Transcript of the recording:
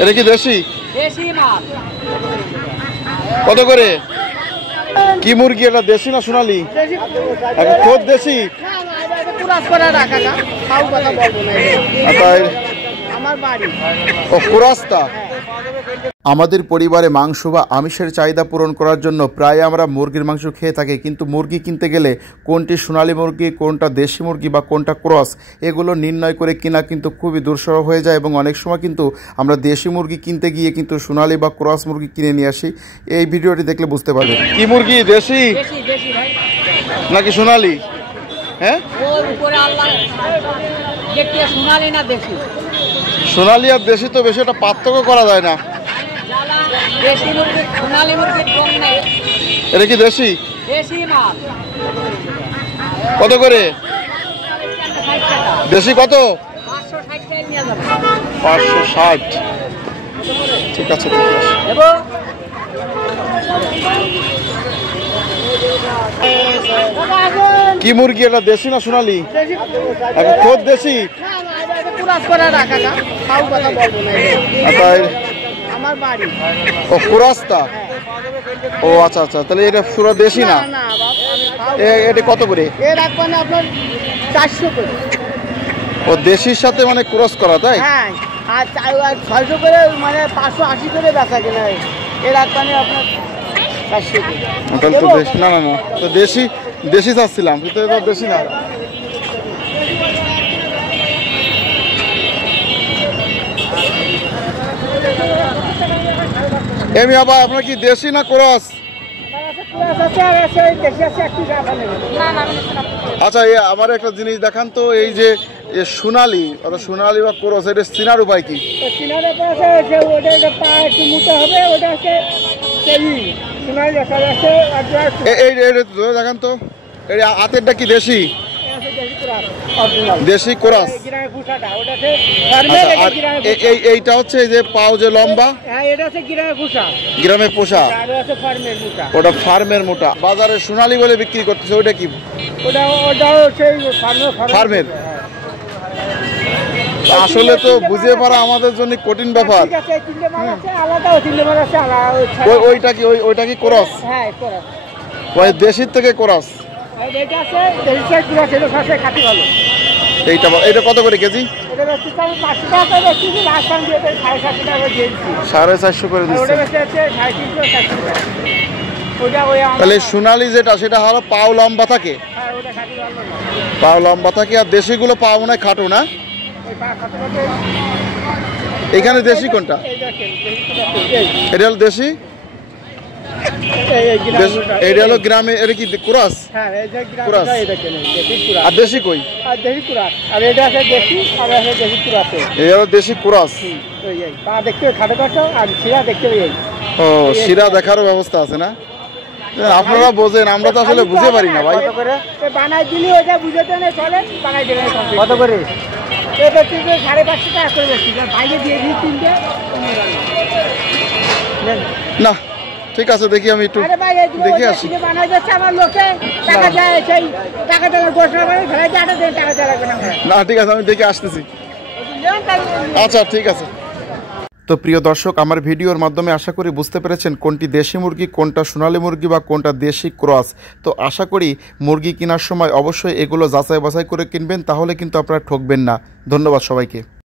এটা কি দেশি? দেশি মাছ। কত করে? কি মুরগি এটা, দেশি না সোনালি? খোদ দেশি। আমাদের পরিবারে মাংস বা আমিষের চাহিদা পূরণ করার জন্য প্রায় আমরা মুরগির মাংস খেয়ে থাকি, কিন্তু মুরগি কিনতে গেলে কোনটি সোনালী মুরগি, কোনটা দেশি মুরগি বা কোনটা ক্রস, এগুলো নির্ণয় করে কিনা কিন্তু খুবই দুঃসহ হয়ে যায় এবং অনেক সময় কিন্তু আমরা দেশি মুরগি কিনতে গিয়ে কিন্তু সোনালী বা ক্রস মুরগি কিনে নিয়ে আসি। এই ভিডিওটি দেখলে বুঝতে পারবেন। কি মুরগি, দেশি নাকি সোনালী? হ্যাঁ, সোনালী আর দেশি তো বেশি একটা পার্থক্য করা যায় না। এটা কি দেশি? কত করে? দেশি কত? 560। ঠিক আছে, কি মুরগি এটা, দেশি না সোনালী? খোদ দেশি। ও কুরাস্তা। ও আচ্ছা আচ্ছা, তাহলে এটা পুরো দেশি না। এটা কত করে? ও দেশির সাথে মানে ক্রস করা, তাই? আর 600 করে, মানে 580 করে বেচা কিনা। এর মানে আপনার 400 করে। না না না, তো দেশি দেশি চাচ্ছিলাম, কিন্তু এটা দেশি না। এমি আবার আপনার কি দেশি না ক্রস? আচ্ছা, আমার একটা জিনিস দেখান তো, এই যে সোনালী অর্থাৎ সোনালী বা ক্রস, এটা চিনার উপায় কি? দেখান তো, এই হাতেরটা কি দেশি? দেশি ক্রস। এইটা হচ্ছে এই যে পাও যে লম্বা, গ্রামে পোষা, ওটা ফার্মের মোটা। বাজারে সোনালী বলে বিক্রি করতেছে, ওইটা কি? ফার্মের। আসলে তো বুঝে পারা আমাদের জন্য কঠিন ব্যাপার। ওইটা কি, ওইটা কি ক্রস? ওই দেশির থেকে ক্রস। এইটা কত করে কেজি? 450 করে দিচ্ছে। তাহলে সোনালী যেটা, সেটা হলো পাও লম্বা থাকে, পাও লম্বা থাকে, আর দেশিগুলো পাও মনে হয় খাটো না? এখানে দেশি কোনটা? এটা হলো দেশি, এটা হলো গ্রামে। এটা কি ক্রস? আর দেশি কই? এটা হলো দেশি ক্রস। ও, শিরা দেখারও ব্যবস্থা আছে না? আপনারা বোঝেন, আমরা তো আসলে বুঝতে পারি না ভাই। বানাই দিলি ওইটা বুঝতে না, চলে বানাই দিলে কত করে? এটা 550 টাকা করে বেশি, বাইরে দিয়ে দিই 3টে না। ঠিক আছে, দেখি আমি একটু দেখে আসি। না ঠিক আছে, আমি দেখে আসতেছি। আচ্ছা ঠিক আছে। তো প্রিয় দর্শক, আমার ভিডিওর মাধ্যমে আশা করি বুঝতে পেরেছেন কোনটি দেশি মুরগি, কোনটা সোনালী মুরগি বা কোনটা দেশি ক্রস। তো আশা করি মুরগি কেনার সময় অবশ্যই এগুলো যাচাই বাছাই করে কিনবেন, তাহলে কিন্তু আপনারা ঠকবেন না। ধন্যবাদ সবাইকে।